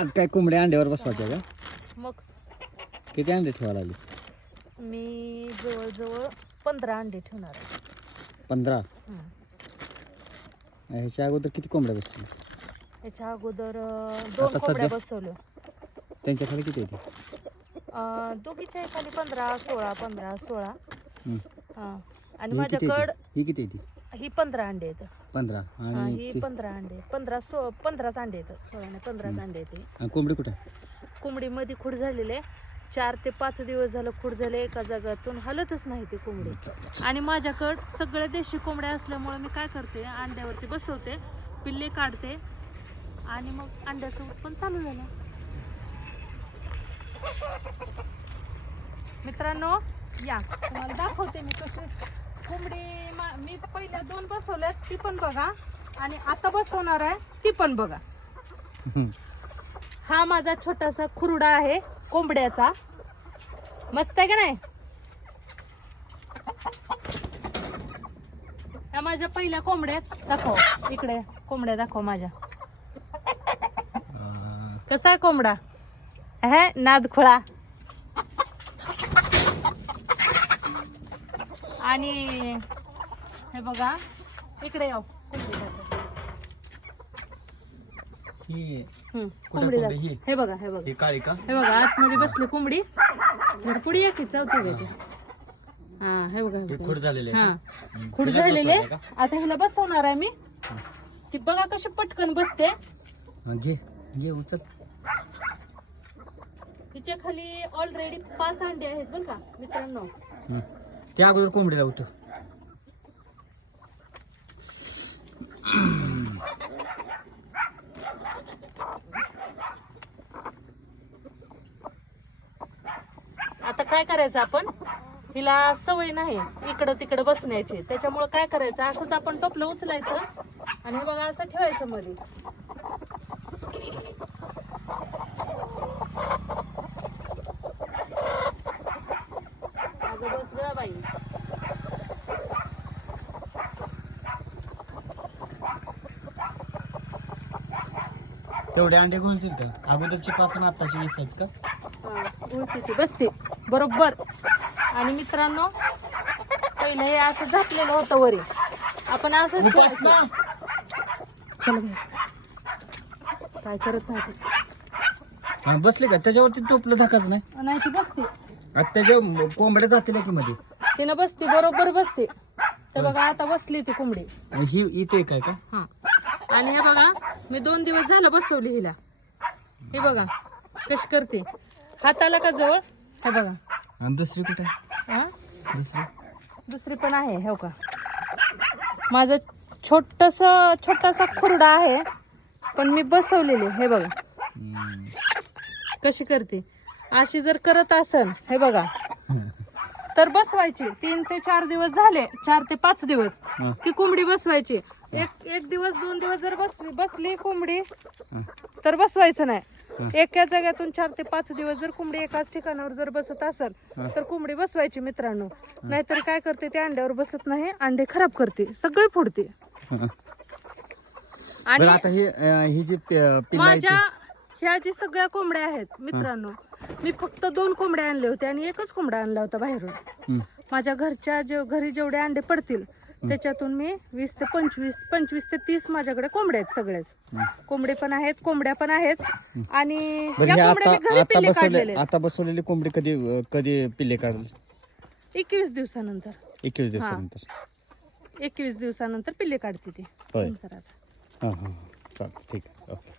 आज काय कोंबड्या अंड्यावर बसवायच्या का? मग? किती अंडे ठेवायला लागले? मी जवळजवळ पंधरा अंडे ठेवणार आहे. पंधरा? हं. ह्याच्या अगोदर किती कोंबड्या बसल्या? याच्या अगोदर अं, दोन आता कोंबड्या सध्या? बसवल्या. त्यांच्या खाली किती येते अं, दोघीच्या खाली पंधरा सोळा पंधरा सोळा. हं. हां. आणि ही किती माझ्याकडं येते ही किती येते ही पंधरा अंडे आहेत. पंधरा. हां आणि ही ती- पंधरा अंडे. पंधरा सो पंधराच अंडे आहेत. सोळा नाही पंधराच अंडे येते आणि कोंबडी कुठे? कोंबडीमध्ये खूड झालेले चार ते पाच दिवस झालं खूड झाले एका जागातून हलतच नाही ती कोंबडी. आणि माझ्याकडं सगळ्या देशी कोंबड्या असल्यामुळे मी काय करते अंड्यावरती बसवते पिल्ले काढते आणि मग अंड्याचं उत्पन्न चालू झालं. मित्रांनो या. तुम्हाला दाखवते मी कसे कोंबडी मा- मी पहिल्या दोन बसवल्यात ती पण बघा. आणि आता बसवणार आहे ती पण बघा. हा माझा छोटासा खुरडा आहे कोंबड्याचा. मस्त आहे का नाही? ह्या माझ्या पहिल्या कोंबड्यात दाखव. इकडे कोंबड्या दाखव माझ्या. कसा आहे कोंबडा? हे नादखोळा. आणि हे बघा इकडे याव कोंबडी दाखव. ही हम्म, कुठं कोंबडी कोंबडी? दाखव. ही? हे बघा हे बघा ही काळी का हे बघा आतमध्ये बसली कोंबडी जर पुढे या की चौथी घेते हा हे बघा हे ही बघा. खुड झालेली आहे हा का? खुड झालेले का? आता हिला बसवणार आहे मी ती बघा कशी पटकन बसते हा, घे घे उचल तिच्या खाली ऑलरेडी पाच अंडे आहेत बरं का मित्रांनो. त्या अगोदर कोंबडीला उठव आता काय करायचं आपण? हिला सवय नाही इकडं तिकडं बसण्याची. त्याच्यामुळं काय करायचं? असंच आपण टोपलं उचलायचं आणि बघा असं ठेवायचं मध्ये. तेवढे अंडे घोळतील का? अगोदरचे पाच आणि आत्ताचे वीस आहेत का? हा, उलटी ती बसते. बरोबर. आणि मित्रांनो पहिलं हे असं झाकलेलं होतं वरी. आपण बाई. काय करत नाही ती. हा, बसले का? त्याच्यावरती टोपलं झाकाच नाही? नाही ती बसते. आता त्याच्या कोंबड्या जातील की मध्ये? तिनं बसते बरोबर बसते. तर बघा आता बसली ती कोंबडी. आणि ही इथे काय का? हा. आणि हे बघा मी दोन दिवस झालं बसवली हिला. हे बघा कशी करते. हाताला का जवळ? हे बघा. आणि दुसरी कुठे? हा दुसरी? दुसरी पण आहे हो का? माझं छोटस छोटासा खुरडा आहे पण मी बसवलेली हे बघा. कशी करते? अशी जर करत असन हे बघा. तर बसवायची. तीन ते चार दिवस झाले चार ते पाच दिवस. की कोंबडी बसवायची. एक एक दिवस दोन दिवस जर बसली बसली कोंबडी. तर बसवायचं नाही. एका जाग्यातून चार ते पाच दिवस जर कोंबडी एकाच ठिकाणावर जर बसत असेल तर कोंबडी बसवायची मित्रांनो. नाहीतर काय करते ते अंड्यावर बसत नाही अंडे खराब करते सगळे फोडते. आणि आता ही ही जी माझ्या ह्या जी सगळ्या कोंबड्या आहेत मित्रांनो मी फक्त दोन कोंबड्या आणले होते आणि एकच कोंबडा आणला होता बाहेरून. माझ्या घरच्या जे घरी जेवढे अंडे पडतील त्याच्यातून मी वीस ते पंचवीस पंचवीस ते तीस माझ्याकडे कोंबड्या आहेत सगळेच. कोंबडे पण आहेत कोंबड्या पण आहेत. आणि बरं या कोंबड्या मी आता घरी आता पिल्ले आता बसवलेली कोंबडी कधी कधी पिल्ले काढली? एकवीस दिवसानंतर. एकवीस दिवसानंतर. एकवीस दिवसानंतर पिल्ले काढते ती. होय. हां हां चालतं ठीक आहे. ओके.